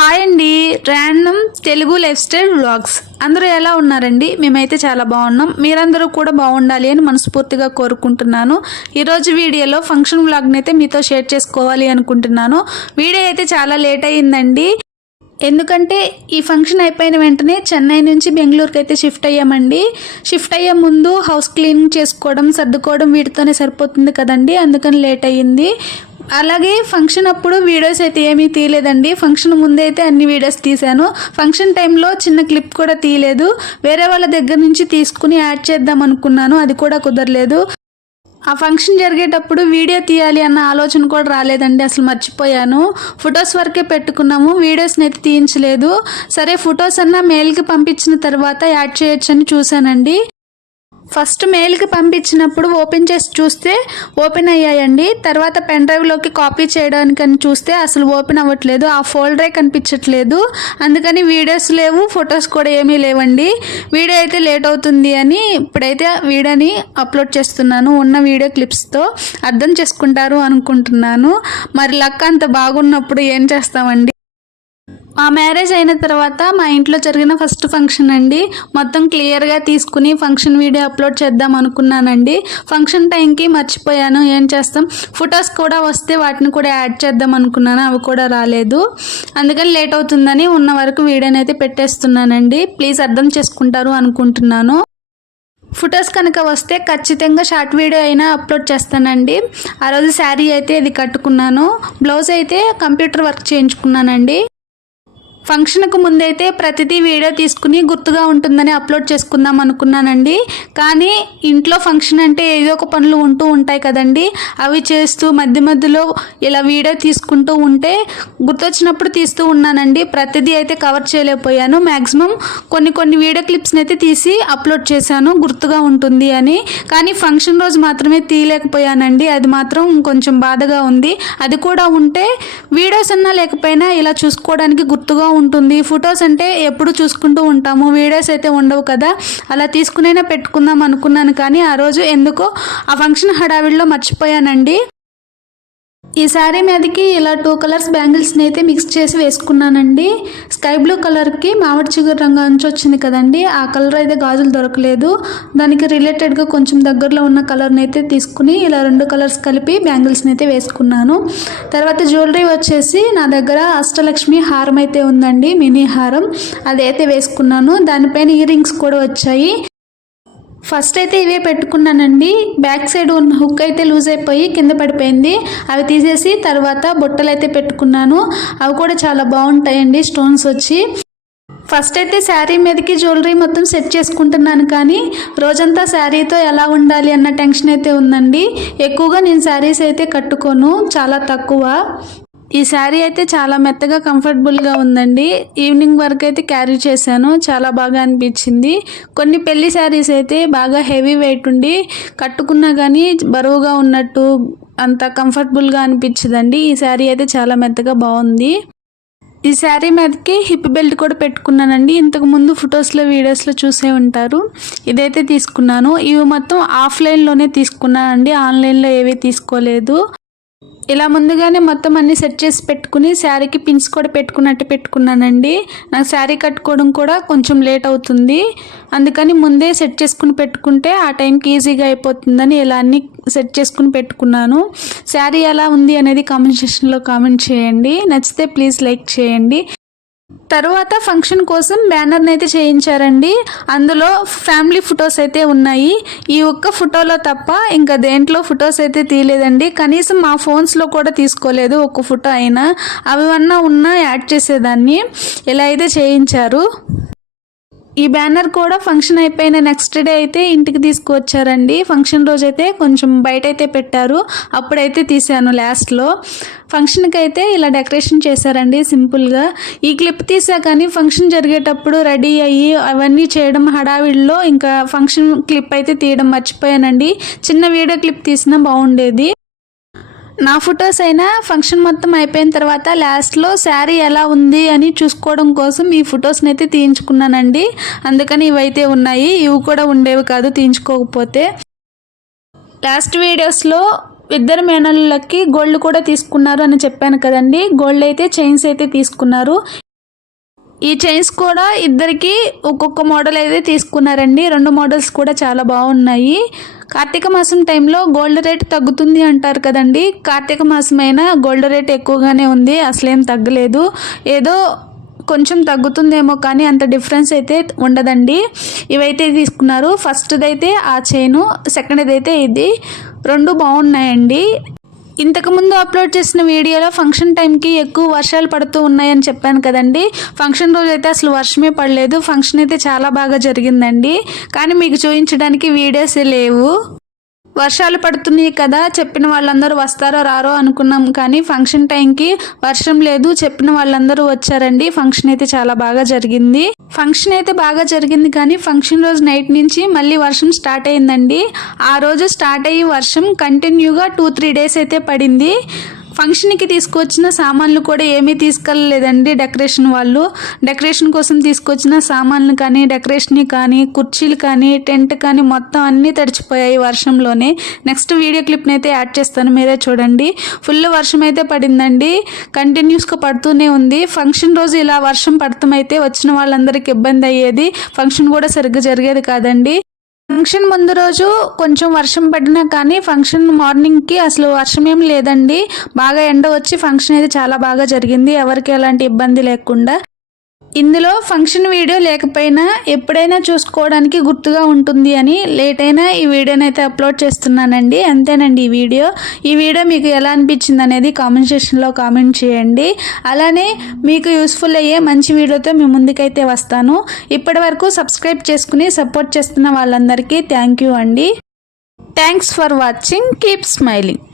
Hi అండి, random Telugu life style vlogs. అందరూ ఎలా ఉన్నారండి? మేమైతే చాలా బాగున్నాం. మీరందరూ కూడా బాగుండాలి అని మనస్ఫూర్తిగా కోరుకుంటున్నాను. ఈరోజు వీడియోలో ఫంక్షన్ వ్లాగ్ని అయితే మీతో షేర్ చేసుకోవాలి అనుకుంటున్నాను. వీడియో అయితే చాలా లేట్ అయ్యిందండి. ఎందుకంటే ఈ ఫంక్షన్ అయిపోయిన వెంటనే చెన్నై నుంచి బెంగళూరుకి అయితే షిఫ్ట్ అయ్యామండి. షిఫ్ట్ అయ్యే ముందు హౌస్ క్లీనింగ్ చేసుకోవడం, సర్దుకోవడం వీటితోనే సరిపోతుంది కదండి, అందుకని లేట్ అయ్యింది. అలాగే ఫంక్షన్ అప్పుడు వీడియోస్ అయితే ఏమీ తీయలేదండి. ఫంక్షన్ ముందే అయితే అన్ని వీడియోస్ తీశాను. ఫంక్షన్ టైంలో చిన్న క్లిప్ కూడా తీయలేదు. వేరే వాళ్ళ దగ్గర నుంచి తీసుకుని యాడ్ చేద్దాం అనుకున్నాను, అది కూడా కుదరలేదు. ఆ ఫంక్షన్ జరిగేటప్పుడు వీడియో తీయాలి అన్న ఆలోచన కూడా రాలేదండి, అసలు మర్చిపోయాను. ఫొటోస్ వరకే పెట్టుకున్నాము, వీడియోస్ని అయితే తీయించలేదు. సరే ఫొటోస్ అన్నా మెయిల్కి పంపించిన తర్వాత యాడ్ చేయొచ్చని చూశానండి. ఫస్ట్ మెయిల్కి పంపించినప్పుడు ఓపెన్ చేసి చూస్తే ఓపెన్ అయ్యాయండి. తర్వాత పెన్ డ్రైవ్లోకి కాపీ చేయడానికని చూస్తే అసలు ఓపెన్ అవ్వట్లేదు, ఆ ఫోల్డరే కనిపించట్లేదు. అందుకని వీడియోస్ లేవు, ఫొటోస్ కూడా ఏమీ లేవండి. వీడియో అయితే లేట్ అవుతుంది అని ఇప్పుడైతే వీడియోని అప్లోడ్ చేస్తున్నాను ఉన్న వీడియో క్లిప్స్తో. అర్థం చేసుకుంటారు అనుకుంటున్నాను. మరి లక్ అంత బాగున్నప్పుడు ఏం చేస్తామండి. మా మ్యారేజ్ అయిన తర్వాత మా ఇంట్లో జరిగిన ఫస్ట్ ఫంక్షన్ అండి. మొత్తం క్లియర్గా తీసుకుని ఫంక్షన్ వీడియో అప్లోడ్ చేద్దాం అనుకున్నానండి. ఫంక్షన్ టైంకి మర్చిపోయాను, ఏం చేస్తాం. ఫొటోస్ కూడా వస్తే వాటిని కూడా యాడ్ చేద్దాం అనుకున్నాను, అవి కూడా రాలేదు. అందుకని లేట్ అవుతుందని ఉన్న వరకు వీడియోని అయితే పెట్టేస్తున్నానండి. ప్లీజ్ అర్థం చేసుకుంటారు అనుకుంటున్నాను. ఫొటోస్ కనుక వస్తే ఖచ్చితంగా షార్ట్ వీడియో అయినా అప్లోడ్ చేస్తానండి. ఆ రోజు శారీ అయితే ఇది కట్టుకున్నాను. బ్లౌజ్ అయితే కంప్యూటర్ వర్క్ చేయించుకున్నానండి. ఫంక్షన్కు ముందైతే ప్రతిదీ వీడియో తీసుకుని గుర్తుగా ఉంటుందని అప్లోడ్ చేసుకుందాం అనుకున్నానండి. కానీ ఇంట్లో ఫంక్షన్ అంటే ఏదో ఒక పనులు ఉంటూ ఉంటాయి కదండి, అవి చేస్తూ మధ్య మధ్యలో ఇలా వీడియో తీసుకుంటూ ఉంటే గుర్తొచ్చినప్పుడు తీస్తూ ఉన్నానండి. ప్రతిదీ అయితే కవర్ చేయలేకపోయాను. మ్యాక్సిమం కొన్ని వీడియో క్లిప్స్ని అయితే తీసి అప్లోడ్ చేశాను గుర్తుగా ఉంటుంది అని. కానీ ఫంక్షన్ రోజు మాత్రమే తీయలేకపోయానండి, అది మాత్రం కొంచెం బాధగా ఉంది. అది కూడా ఉంటే వీడియోస్ అన్నా లేకపోయినా ఇలా చూసుకోవడానికి గుర్తుగా ఉంటుంది. ఫొటోస్ అంటే ఎప్పుడు చూసుకుంటూ ఉంటాము, వీడియోస్ అయితే ఉండవు కదా, అలా తీసుకునైనా పెట్టుకుందాం అనుకున్నాను. కానీ ఆ రోజు ఎందుకో ఆ ఫంక్షన్ హడావిడిలో మర్చిపోయానండి. ఈ శారీ మీదకి ఇలా 2 కలర్స్ బ్యాంగిల్స్ని అయితే మిక్స్ చేసి వేసుకున్నానండి. స్కై బ్లూ కలర్కి మామిడి చిగురు రంగు అంచు వచ్చింది కదండి, ఆ కలర్ అయితే గాజులు దొరకలేదు. దానికి రిలేటెడ్గా కొంచెం దగ్గరలో ఉన్న కలర్ని అయితే తీసుకుని ఇలా 2 కలర్స్ కలిపి బ్యాంగిల్స్ని అయితే వేసుకున్నాను. తర్వాత జ్యువెలరీ వచ్చేసి నా దగ్గర అష్టలక్ష్మి హారం అయితే ఉందండి, మినీ హారం, అదైతే వేసుకున్నాను. దానిపైన ఇయర్ రింగ్స్ కూడా వచ్చాయి. ఫస్ట్ అయితే ఇవే పెట్టుకున్నానండి. బ్యాక్ సైడ్ ఉన్న హుక్ అయితే లూజ్ అయిపోయి కింద పడిపోయింది, అవి తీసేసి తర్వాత బొట్టలు అయితే పెట్టుకున్నాను. అవి కూడా చాలా బాగుంటాయండి స్టోన్స్ వచ్చి. ఫస్ట్ అయితే శారీ మీదకి జ్యువెలరీ మొత్తం సెట్ చేసుకుంటున్నాను. కానీ రోజంతా శారీతో ఎలా ఉండాలి అన్న టెన్షన్ అయితే ఉందండి. ఎక్కువగా నేను శారీస్ అయితే కట్టుకోను, చాలా తక్కువ. ఈ శారీ అయితే చాలా మెత్తగా కంఫర్టబుల్గా ఉందండి. ఈవినింగ్ వరకు అయితే క్యారీ చేశాను, చాలా బాగా అనిపించింది. కొన్ని పెళ్లి శారీస్ అయితే బాగా హెవీ వెయిట్ ఉండి కట్టుకున్నా కానీ బరువుగా ఉన్నట్టు అంత కంఫర్టబుల్గా అనిపించదండి. ఈ శారీ అయితే చాలా మెత్తగా బాగుంది. ఈ శారీ మీదకి హిప్ బెల్ట్ కూడా పెట్టుకున్నానండి. ఇంతకుముందు ఫొటోస్లో వీడియోస్లో చూసే ఉంటారు. ఇదైతే తీసుకున్నాను. ఇవి మొత్తం ఆఫ్లైన్లోనే తీసుకున్నానండి, ఆన్లైన్లో ఏవీ తీసుకోలేదు. ఇలా ముందుగానే మొత్తం అన్నీ సెట్ చేసి పెట్టుకుని శారీకి పిన్స్ కూడా పెట్టుకున్నానండి. నాకు శారీ కట్టుకోవడం కూడా కొంచెం లేట్ అవుతుంది, అందుకని ముందే సెట్ చేసుకుని పెట్టుకుంటే ఆ టైంకి ఈజీగా అయిపోతుందని ఇలా అన్నీ సెట్ చేసుకుని పెట్టుకున్నాను. శారీ ఎలా ఉంది అనేది కామెంట్ సెక్షన్లో కామెంట్ చేయండి. నచ్చితే ప్లీజ్ లైక్ చేయండి. తర్వాత ఫంక్షన్ కోసం బ్యానర్ని అయితే చేయించారండి. అందులో ఫ్యామిలీ ఫొటోస్ అయితే ఉన్నాయి. ఈ ఒక్క ఫోటోలో తప్ప ఇంకా దేంట్లో ఫొటోస్ అయితే తీయలేదండి. కనీసం మా ఫోన్స్లో కూడా తీసుకోలేదు ఒక్క ఫోటో అయినా. అవివన్నా ఉన్నా యాడ్ చేసేదాన్ని. ఇలా అయితే చేయించారు. ఈ బ్యానర్ కూడా ఫంక్షన్ అయిపోయిన నెక్స్ట్ డే అయితే ఇంటికి తీసుకువచ్చారండి. ఫంక్షన్ రోజు అయితే కొంచెం బయట అయితే పెట్టారు, అప్పుడైతే తీసాను లాస్ట్లో. ఫంక్షన్కి అయితే ఇలా డెకరేషన్ చేశారండి సింపుల్గా. ఈ క్లిప్ తీసా కానీ ఫంక్షన్ జరిగేటప్పుడు రెడీ అయ్యి అవన్నీ చేయడం హడావిడిలో ఇంకా ఫంక్షన్ క్లిప్ అయితే తీయడం మర్చిపోయానండి. చిన్న వీడియో క్లిప్ తీసినా బాగుండేది. నా ఫొటోస్ అయినా ఫంక్షన్ మొత్తం అయిపోయిన తర్వాత లాస్ట్లో శారీ ఎలా ఉంది అని చూసుకోవడం కోసం ఈ ఫొటోస్ని అయితే తీయించుకున్నానండి. అందుకని ఇవైతే ఉన్నాయి, ఇవి కూడా ఉండేవి కాదు తీయించుకోకపోతే. లాస్ట్ వీడియోస్లో ఇద్దరు మేనల్లులకి గోల్డ్ కూడా తీసుకున్నారు అని చెప్పాను కదండి. గోల్డ్ అయితే చైన్స్ అయితే తీసుకున్నారు. ఈ చైన్స్ కూడా ఇద్దరికి ఒక్కొక్క మోడల్ అయితే తీసుకున్నారండి. 2 మోడల్స్ కూడా చాలా బాగున్నాయి. కార్తీక మాసం టైంలో గోల్డ్ రేట్ తగ్గుతుంది అంటారు కదండి. కార్తీక మాసం అయినా గోల్డ్ రేట్ ఎక్కువగానే ఉంది, అసలేం తగ్గలేదు. ఏదో కొంచెం తగ్గుతుందేమో కానీ అంత డిఫరెన్స్ అయితే ఉండదండి. ఇవైతే తీసుకున్నారు. ఫస్ట్ది అయితే ఆ చైను, సెకండ్ది అయితే ఇది. 2 బాగున్నాయండి. ఇంతకుముందు అప్లోడ్ చేసిన వీడియోలో ఫంక్షన్ టైంకి ఎక్కువ వర్షాలు పడుతూ ఉన్నాయని చెప్పాను కదండి. ఫంక్షన్ రోజు అయితే అసలు వర్షమే పడలేదు. ఫంక్షన్ అయితే చాలా బాగా జరిగిందండి. కానీ మీకు చూపించడానికి వీడియోసే లేవు. వర్షాలు పడుతున్నాయి కదా, చెప్పిన వాళ్ళందరూ వస్తారో రారో అనుకున్నాం, కానీ ఫంక్షన్ టైంకి వర్షం లేదు, చెప్పిన వాళ్ళందరూ వచ్చారండి. ఫంక్షన్ అయితే చాలా బాగా జరిగింది. ఫంక్షన్ అయితే బాగా జరిగింది కానీ ఫంక్షన్ రోజు నైట్ నుంచి మళ్ళీ వర్షం స్టార్ట్ అయిందండి. ఆ రోజు స్టార్ట్ అయ్యి వర్షం కంటిన్యూగా 2-3 డేస్ అయితే పడింది. ఫంక్షన్కి తీసుకొచ్చిన సామాన్లు కూడా ఏమీ తీసుకెళ్ళలేదండి. డెకరేషన్ కోసం తీసుకొచ్చిన సామాన్లు కానీ, డెకరేషన్ కానీ, కుర్చీలు కానీ, టెంట్ కానీ మొత్తం అన్నీ తడిచిపోయాయి వర్షంలోనే. నెక్స్ట్ వీడియో క్లిప్ని అయితే యాడ్ చేస్తాను, మీరే చూడండి. ఫుల్ వర్షం అయితే పడిందండి, కంటిన్యూస్గా పడుతూనే ఉంది. ఫంక్షన్ రోజు ఇలా వర్షం పడతాం అయితే వచ్చిన వాళ్ళందరికీ ఇబ్బంది అయ్యేది, ఫంక్షన్ కూడా సరిగ్గా జరిగేది కాదండి. ఫంక్షన్ ముందు రోజు కొంచెం వర్షం పడినా కానీ ఫంక్షన్ మార్నింగ్కి అసలు వర్షం ఏం లేదండి. బాగా ఎండ వచ్చి ఫంక్షన్ అయితే చాలా బాగా జరిగింది, ఎవరికి ఎలాంటి ఇబ్బంది లేకుండా. ఇందులో ఫంక్షన్ వీడియో లేకపోయినా ఎప్పుడైనా చూసుకోవడానికి గుర్తుగా ఉంటుంది అని లేట్ అయినా ఈ వీడియోని అయితే అప్లోడ్ చేస్తున్నానండి. అంతేనండి ఈ వీడియో మీకు ఎలా అనిపించింది అనేది కామెంట్ సెక్షన్లో కామెంట్ చేయండి. అలానే మీకు యూస్ఫుల్ అయ్యే మంచి వీడియోతో మీ ముందుకైతే వస్తాను. ఇప్పటి వరకు సబ్స్క్రైబ్ చేసుకుని సపోర్ట్ చేస్తున్న వాళ్ళందరికీ థ్యాంక్ యూ అండి. Thanks for watching. Keep smiling.